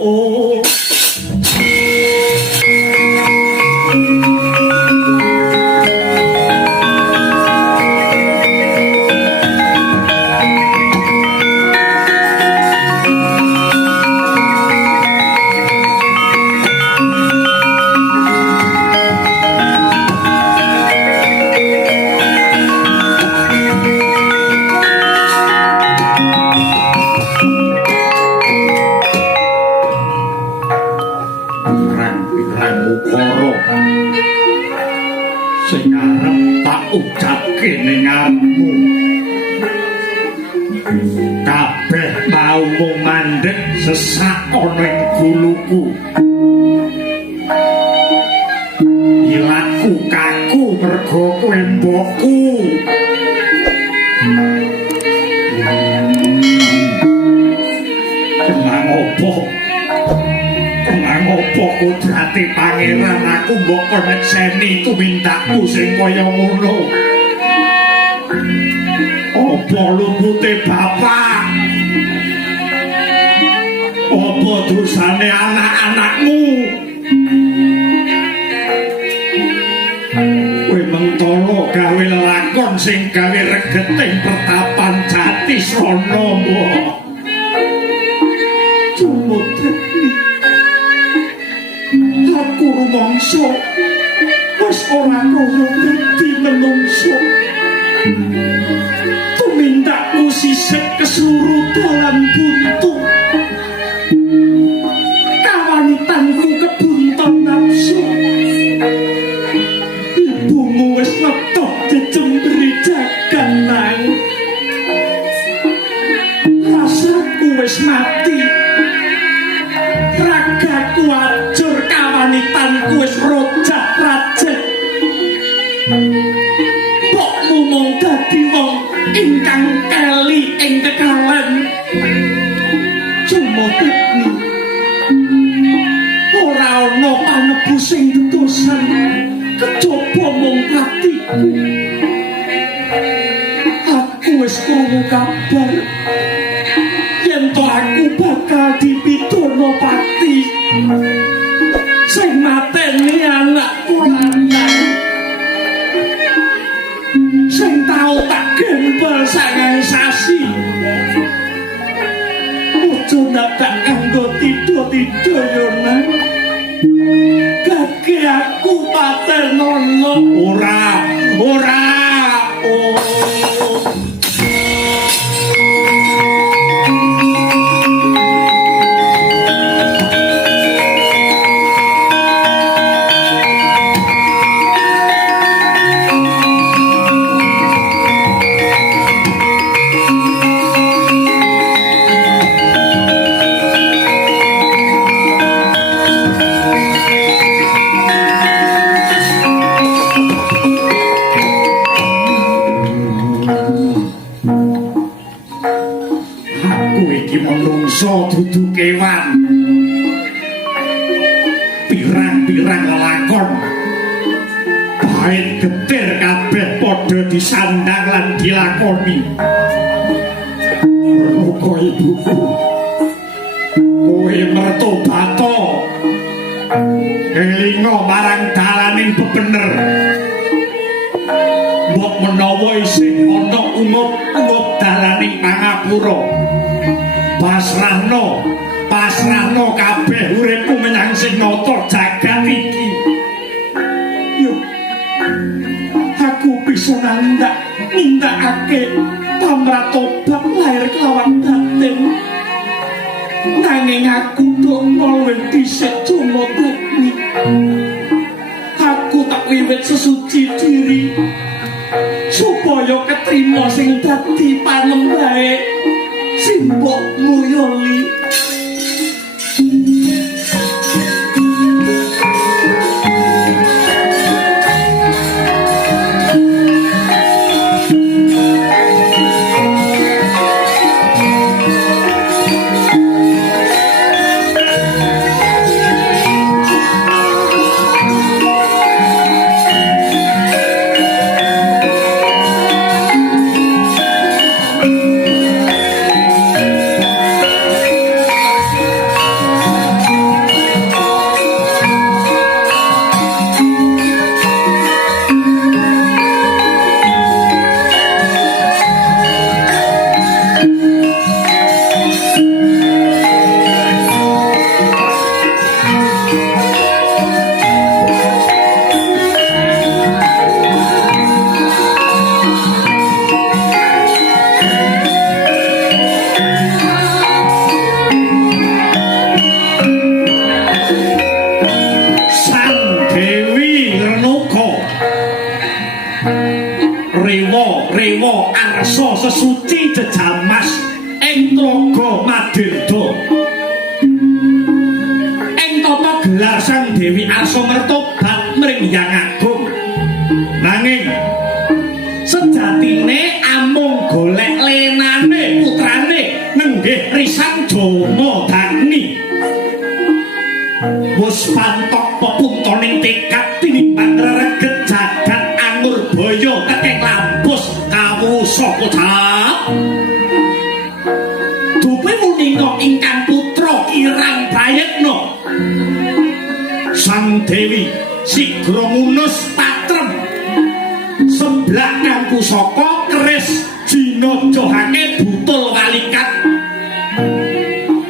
oh. Sesak ana ing guluku ilaku kaku mergo kowe mbokku kenang opo kudrate pangeran aku mbok konekseni tumindakku sing kaya ngono opo lupute bapak apa dosane anak-anakmu kowe mentolo gawe lakon sing gawe regeting pertapan Jatisrana cumut aku rumangsa wis ora kaya dadi menungso tumindakku sisih kesuruh dalan buntu kawanitanku kebunton nafsu ibumu wis ngetok jejemberi jaganang rasaku wis mati ragaku ajur kawanitanku wis rojak rajek pokmu mung dadi wong ingkang keli ing kekalen cumotipni ora ana panebus sing tetusan kejaba mung patiku aku wis krungu kabar yen to aku bakal dipidana pati sing mateni anakku lanang sing tau tak gembel sangang sasi ojo ndak kanggo tidur-tidur yo nang kaki aku patenono ora oh dudu kewan pirang-pirang lelakon bait getir kabeh padha disandang lan dilakoni ruko ibuku kowe mertobato elinga marang dalaning bebener mbok menawa isih ana umub dalaning pangapura pasrahno kabeh uripku menyang sing nata jagat iki yo aku bisa nindakake pamratobat lair kelawan batin nanging aku donga luwih dhisik cumotipni aku tak wiwit sesuci diri supaya ketrima sing dadi panembahe simbokmu yoli Witraga Madirda. Ing tata gelar Sang Dewi Arsa mertobat mring Hyang Agung. Nanging sejatine amung golek lenane putrane nenggih Risang Jamadagni. Wus pantok pepuntoning tekad tinimbang rereget jagat Anurbaya tekeng lampus kawusa kocap. Dupi muninga ingkang putra kirang Prayitna. Sang Dewi sigra ngunus patrem sebelah kang pusaka keris jinajohake butul walikat.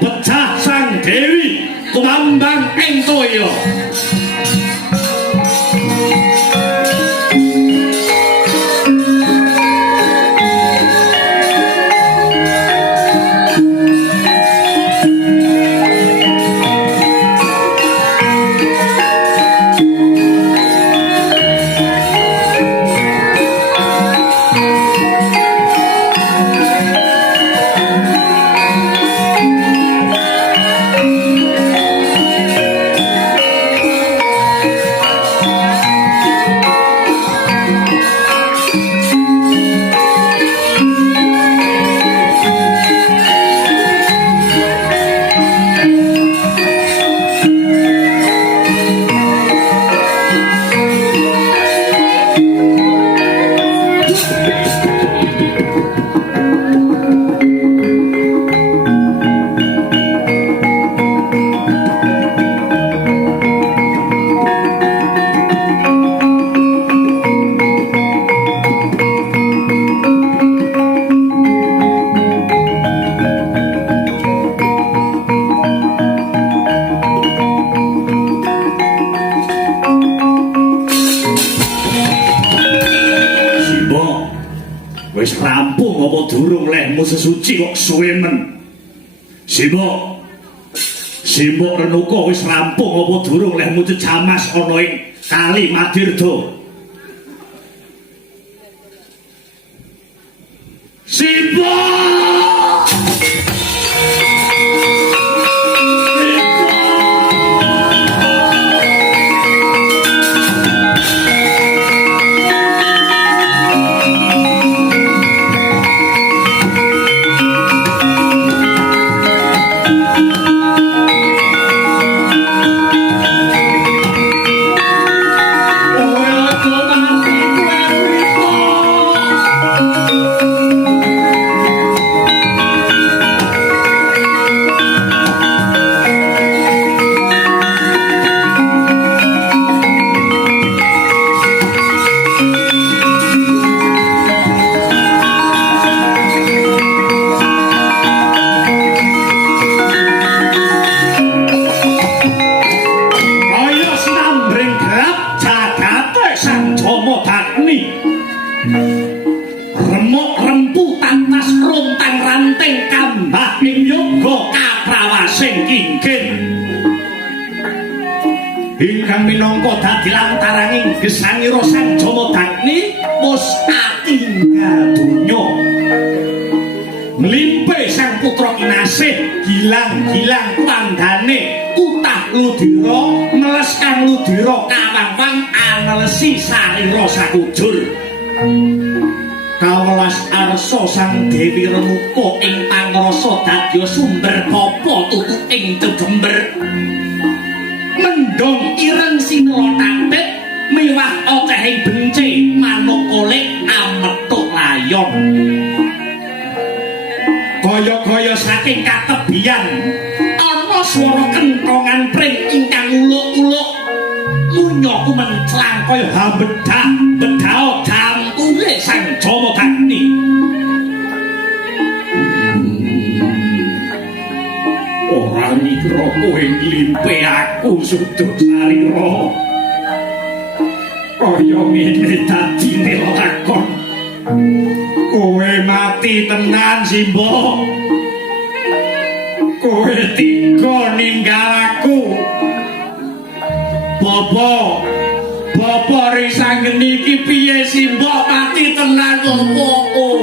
Pecah Sang Dewi kumambang ing toya. Wis rampung apa durung lehmu sesuci kok suwe men? Simbok Renuka wis rampung apa durung lehmu jejamas ana ing Kali Madirda? Simbok! Ingkang minangka dadi lantaraning gesangira Sang Jamadagni wis katinggal donya. Mlimpe Sang Putra Kinasih gilang-gilang tandane kutah ludira meles kang ludira kawang-wang anelesi sarira sakujur. Kawelas arsa Sang Dewi Renuka ing pangrasa dadya sumber papa tutuking cedember. Mendong ireng sinela tapit miwah ocehing benci manuk kolik amethuk layon. Kaya-kaya saking katebian ana swara kentongan pring ingkang uluk-uluk munyaku menclang kaya hambedah bedhao jantune Sang Jamadagni. Ora mikira kowe nglimpe aku sudut sarira. Kaya ngene dadine lakon. Kowe mati tenan Simbok. Kowe tiga ninggal aku. Bapa risang iki piye Simbok mati tenan opo?